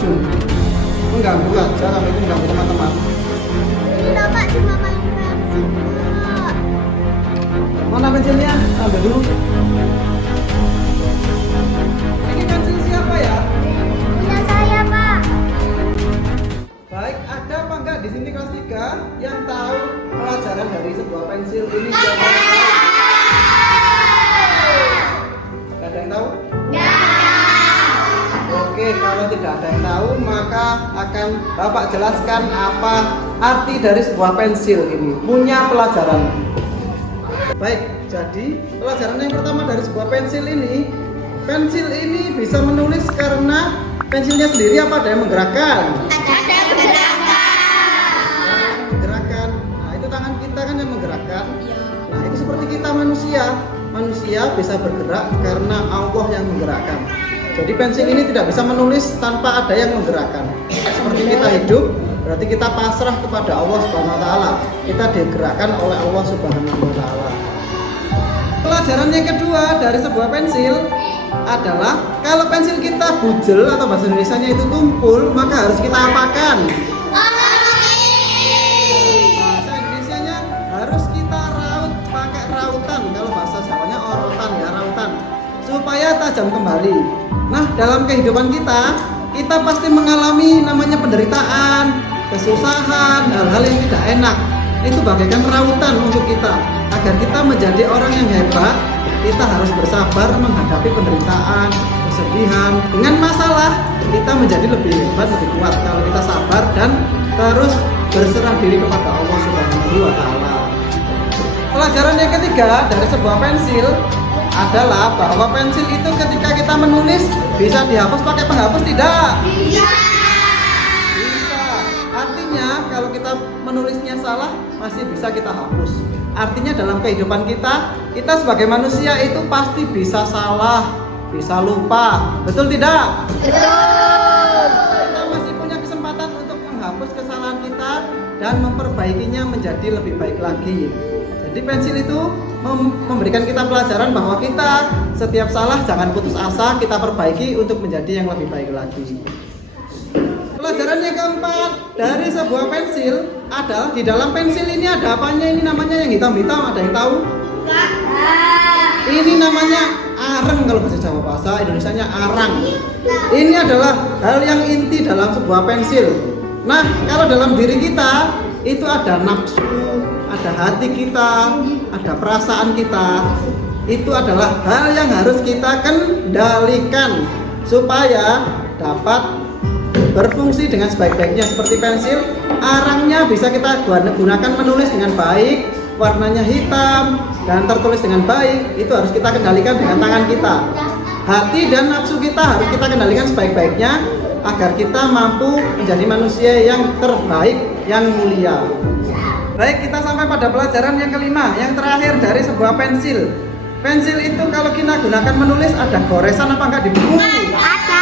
terjun. Mengganggu aja kalau itu mengganggu teman-teman. Ini loh Pak, cuma main pensil kok. Mana pensilnya? Ambil dulu. Ini pensil siapa ya? Punya saya Pak. Baik, ada apa enggak di sini kelas 3 yang tahu pelajaran dari sebuah pensil ini? Gak ada yang tahu? Oke, kalau tidak ada yang tahu, maka akan Bapak jelaskan apa arti dari sebuah pensil ini. Punya pelajaran. Baik, jadi pelajaran yang pertama dari sebuah pensil ini bisa menulis karena pensilnya sendiri apa ada yang menggerakkan? Ada gerakan. Menggerakkan. Nah, itu tangan kita kan yang menggerakkan. Nah, itu seperti kita manusia. Manusia bisa bergerak karena Allah yang menggerakkan. Jadi pensil ini tidak bisa menulis tanpa ada yang menggerakkan. Seperti kita hidup, berarti kita pasrah kepada Allah Subhanahu wa taala. Kita digerakkan oleh Allah Subhanahu wa taala. Pelajaran yang kedua dari sebuah pensil adalah kalau pensil kita bujel atau bahasa Indonesianya itu tumpul, maka harus kita apakan? Bahasa Indonesianya harus kita raut pakai rautan. Kalau bahasa Jawanya orotan ya, rautan. Supaya tajam kembali. Nah, dalam kehidupan kita pasti mengalami namanya penderitaan, kesusahan, hal-hal yang tidak enak. Itu bagaikan rautan untuk kita. Agar kita menjadi orang yang hebat, kita harus bersabar menghadapi penderitaan, kesedihan. Dengan masalah, kita menjadi lebih hebat, lebih kuat kalau kita sabar dan terus berserah diri kepada Allah Subhanahu wa taala. Pelajaran yang ketiga dari sebuah pensil adalah bahwa pensil itu ketika kita menulis bisa dihapus pakai penghapus tidak? Bisa. Artinya kalau kita menulisnya salah masih bisa kita hapus. Artinya dalam kehidupan kita sebagai manusia itu pasti bisa salah, bisa lupa. Betul tidak? Betul. Kita masih punya kesempatan untuk menghapus kesalahan kita dan memperbaikinya menjadi lebih baik lagi. Jadi pensil itu memberikan kita pelajaran bahwa kita setiap salah jangan putus asa, kita perbaiki untuk menjadi yang lebih baik lagi. Pelajaran yang keempat dari sebuah pensil adalah di dalam pensil ini ada apanya? Ini namanya yang hitam-hitam, ada yang tahu? Ini namanya arang kalau bahasa Jawa, bahasa Indonesianya arang. Ini adalah hal yang inti dalam sebuah pensil. Nah, kalau dalam diri kita itu ada nafsu, ada hati kita, ada perasaan kita. Itu adalah hal yang harus kita kendalikan supaya dapat berfungsi dengan sebaik-baiknya. Seperti pensil, arangnya bisa kita gunakan menulis dengan baik, warnanya hitam dan tertulis dengan baik. Itu harus kita kendalikan dengan tangan kita. Hati dan nafsu kita harus kita kendalikan sebaik-baiknya agar kita mampu menjadi manusia yang terbaik, yang mulia. Baik, kita sampai pada pelajaran yang kelima, yang terakhir dari sebuah pensil. Pensil itu kalau kita gunakan menulis ada goresan apa enggak di buku? Ada.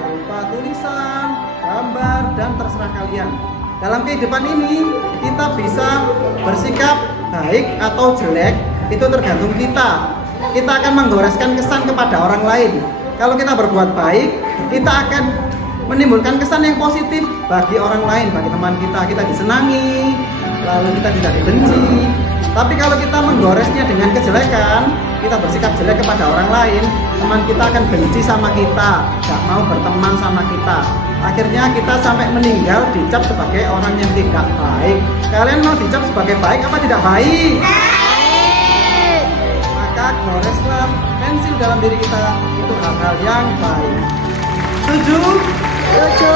Berupa tulisan, gambar, dan terserah kalian. Dalam kehidupan ini kita bisa bersikap baik atau jelek, itu tergantung kita. Kita akan menggoreskan kesan kepada orang lain. Kalau kita berbuat baik, kita akan menimbulkan kesan yang positif bagi orang lain, bagi teman kita. Kita disenangi, lalu kita tidak dibenci. Tapi kalau kita menggoresnya dengan kejelekan, kita bersikap jelek kepada orang lain, teman kita akan benci sama kita, gak mau berteman sama kita. Akhirnya kita sampai meninggal dicap sebagai orang yang tidak baik. Kalian mau dicap sebagai baik apa tidak baik? Maka goreslah pensil dalam diri kita, itu hal-hal yang baik. Setuju? Setuju.